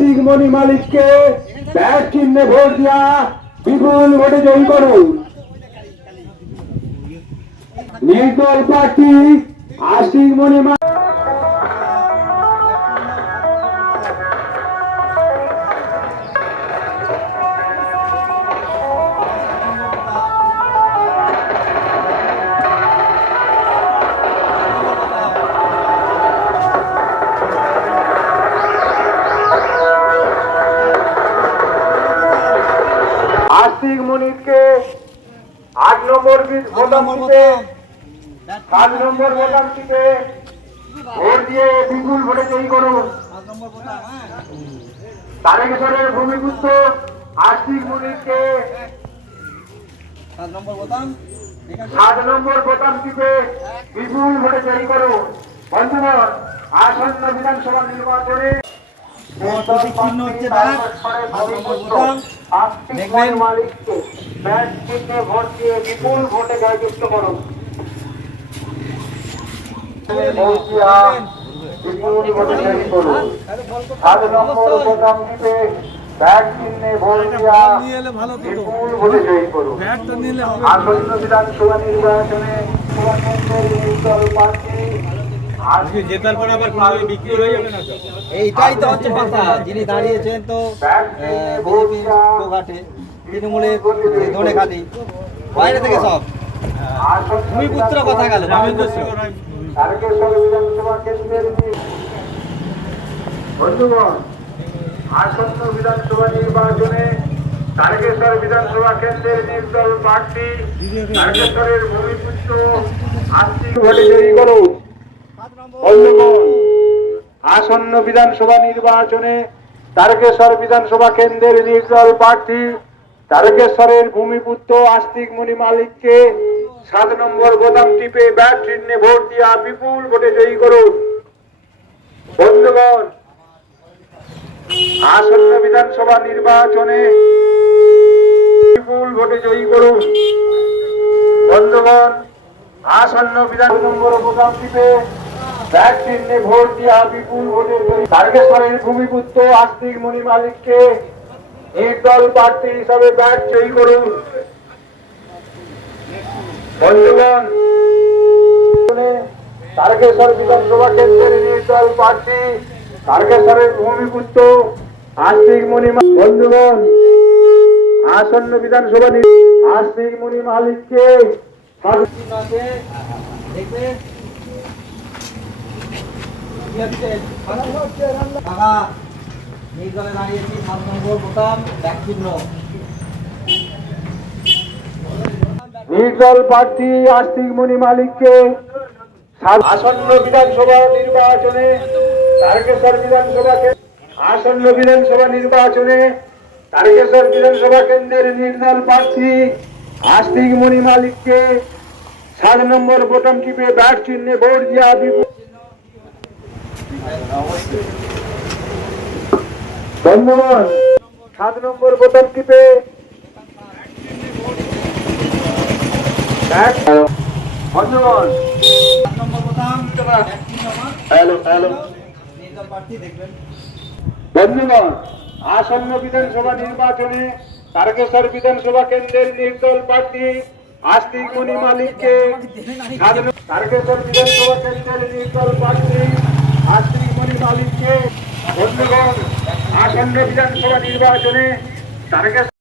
আস্তিক মণি মালিককে ব্যাট চিহ্নে ভোট দিয়া বিপুল ভোটে জয়ী করুন। নির্দল প্রার্থী আস্তিক মণি আস্তিক মনিরকে 8 নম্বর বোতাম টিপে 7 নম্বর বোতাম টিপে ভোট দিয়ে বিপুল ভোটে জয়ী করুন। তারকেশ্বরের ভূমিপুত্র আস্তিক মনিরকে 7 নম্বর বোতাম টিপে বিপুল ভোটে জয়ী করুন। বন্ধুগণ, আসন্ন বিধানসভা নির্বাচনে চিহ্ন হচ্ছে দেখবেন মালিককে ব্যাট চিহ্নে ভোট দিয়ে বিপুল ভোটে জয়যুক্ত করুন। বিপুল ভোটে জয়ী করুন। 7 নম্বর বোতাম টিপে ব্যাট চিহ্নে ভোট দিয়া বিপুল ভোটে জয়ী করুন। আসন্ন বিধানসভা নির্বাচনে নির্দল প্রার্থী জেতার পর আবার বিক্রি হয়ে যাবে না তো? এইটাই তো হচ্ছে কথা। যিনি দাঁড়িয়েছেন তো ঘাটে তৃণমূলের ধনেখালি বাইরে থেকে সব ভূমিপুত্র কথা গেল। বন্ধুগণ, আসন্ন বিধানসভা নির্বাচনে তারকেশ্বর বিধানসভা কেন্দ্রের নির্দল প্রার্থী তারকেশ্বরের ভূমিপুত্র আস্তিক ভোটে জয়ী করুন। বন্ধুগণ, আসন্ন বিধানসভা নির্বাচনে তারকেশ্বর বিধানসভা কেন্দ্রের নির্দল প্রার্থী তারকেশ্বরের ভূমিপুত্র আস্তিক মণি মালিককে 7 নম্বর বোতাম টিপে ব্যাট চিহ্নে ভোট দিয়া বিপুল ভোটে জয়ী করুন। বন্ধুগণ, আসন্ন বিধানসভা নির্বাচনে বিপুল ভোটে জয়ী করুন। বন্ধুগণ, আসন্ন বিধান নম্বর বোতাম টিপে ব্যাট চিহ্নে ভোট দিয়া বিপুল ভোটে তারকেশ্বরের ভূমিপুত্র আস্তিক মণি মালিককে নির্দল প্রার্থী হিসাবে ব্যাট জয়ী করুন। বন্ধুগণ, তারকেশ্বর বিধানসভা কেন্দ্রের নির্দল প্রার্থী তারকেশ্বরের ভূমিপুত্র আস্তিক মণি বন্ধুগণ, আসন্ন বিধানসভা আস্তিক মণি মালিককে নির্দল প্রার্থী আস্তিক মণি মালিককে আসন্ন বিধানসভা নির্বাচনে তারকেশ্বর বিধানসভা কেন্দ্রের নির্দল প্রার্থী আস্তিক মণি মালিককে 7 নম্বর বোতাম টিপে ব্যাট চিহ্নে ভোট দিয়া বন্ধুগণ, 7 নম্বর বোতাম টিপে বন্ধুগণ, বন্ধুগণ, আসন্ন বিধানসভা নির্বাচনে তারকেশ্বর বিধানসভা কেন্দ্রের নির্দল প্রার্থী আস্তিক মণি মালিককে তারকেশ্বর বিধানসভা কেন্দ্রের নির্দল প্রার্থী আস্তিক মণি মালিককে বন্ধুগণ, আসন্ন বিধানসভা নির্বাচনে তারকেশ্বর